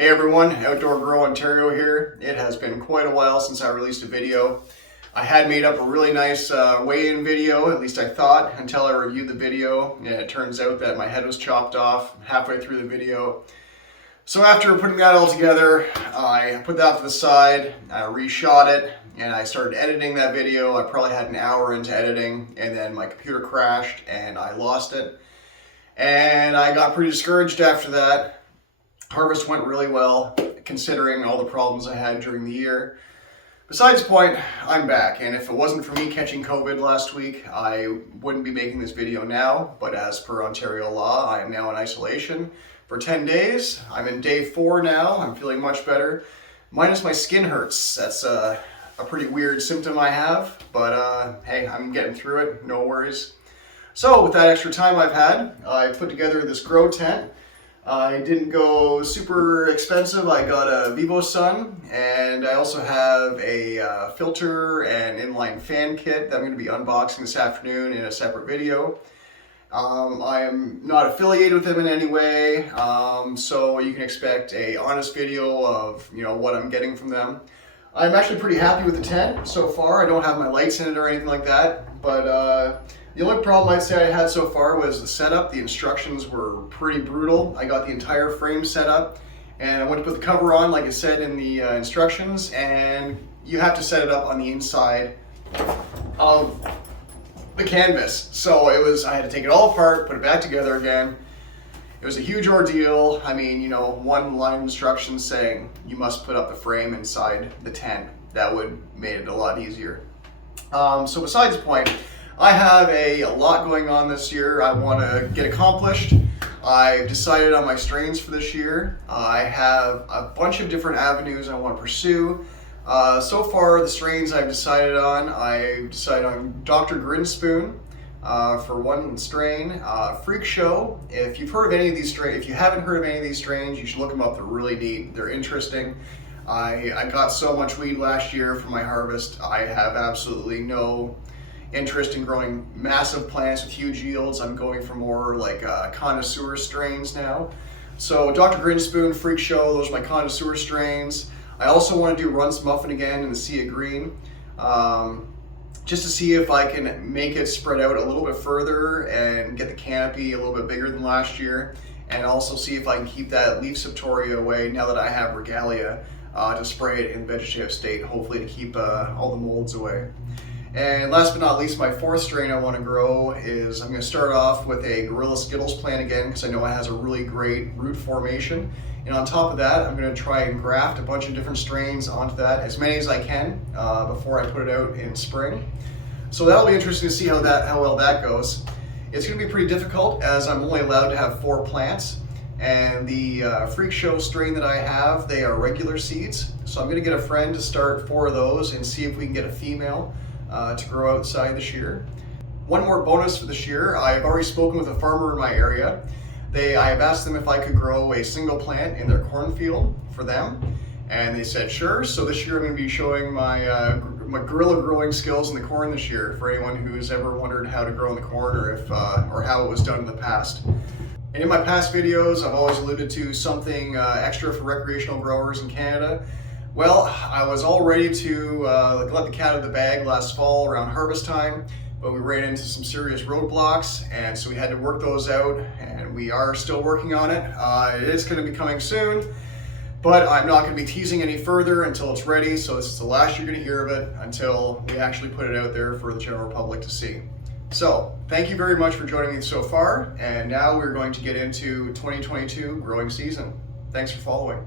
Hey everyone, Outdoor Grow Ontario here. It has been quite a while since I released a video. I had made up a really nice weigh-in video, at least I thought, until I reviewed the video, and it turns out that my head was chopped off halfway through the video. So after putting that all together, I put that to the side, I reshot it, and I started editing that video. I probably had an hour into editing, and then my computer crashed and I lost it. And I got pretty discouraged after that. Harvest went really well, considering all the problems I had during the year. Besides the point, I'm back, and if it wasn't for me catching COVID last week, I wouldn't be making this video now, but as per Ontario law, I am now in isolation for 10 days. I'm in day 4 now. I'm feeling much better, minus my skin hurts. That's a pretty weird symptom I have, but hey, I'm getting through it, no worries. So with that extra time I've had, I put together this grow tent. I didn't go super expensive. I got a Vivo Sun, and I also have a filter and inline fan kit that I'm going to be unboxing this afternoon in a separate video. I am not affiliated with them in any way, so you can expect a honest video of what I'm getting from them. I'm actually pretty happy with the tent so far. I don't have my lights in it or anything like that, but the only problem I'd say I had so far was the setup. The instructions were pretty brutal. I got the entire frame set up, and I went to put the cover on like it said in the instructions, and you have to set it up on the inside of the canvas. So I had to take it all apart, put it back together again. It was a huge ordeal. I mean, one line of instructions saying you must put up the frame inside the tent. That would made it a lot easier. So besides the point, I have a lot going on this year I want to get accomplished. I've decided on my strains for this year. I have a bunch of different avenues I want to pursue. So far, the strains I've decided on Dr. Grinspoon for one strain. Freak Show. If you've heard of any of these strains, if you haven't heard of any of these strains, you should look them up. They're really neat. They're interesting. I got so much weed last year from my harvest. I have absolutely no interest in growing massive plants with huge yields. I'm going for more like connoisseur strains now. So Dr. Grinspoon, Freak Show, those are my connoisseur strains. I also want to do Runts Muffin again in the Sea of Green, just to see if I can make it spread out a little bit further and get the canopy a little bit bigger than last year, and also see if I can keep that leaf septoria away now that I have regalia to spray it in vegetative state, hopefully to keep all the molds away. And last but not least, my 4th strain I want to grow is I'm going to start off with a Gorilla Skittles plant again, because I know it has a really great root formation. And on top of that, I'm going to try and graft a bunch of different strains onto that, as many as I can, before I put it out in spring. So that'll be interesting to see how well that goes. It's going to be pretty difficult, as I'm only allowed to have 4 plants. And the Freak Show strain that I have, they are regular seeds. So I'm going to get a friend to start 4 of those and see if we can get a female to grow outside this year. One more bonus for this year, I've already spoken with a farmer in my area. I have asked them if I could grow a single plant in their cornfield for them, and they said sure. So this year I'm going to be showing my guerrilla growing skills in the corn this year, for anyone who's ever wondered how to grow in the corn, or how it was done in the past. And in my past videos, I've always alluded to something extra for recreational growers in Canada. Well, I was all ready to let the cat out of the bag last fall around harvest time, but we ran into some serious roadblocks, and so we had to work those out, and we are still working on it. It is going to be coming soon, but I'm not going to be teasing any further until it's ready, so this is the last you're going to hear of it until we actually put it out there for the general public to see. So, thank you very much for joining me so far, and now we're going to get into 2022 growing season. Thanks for following.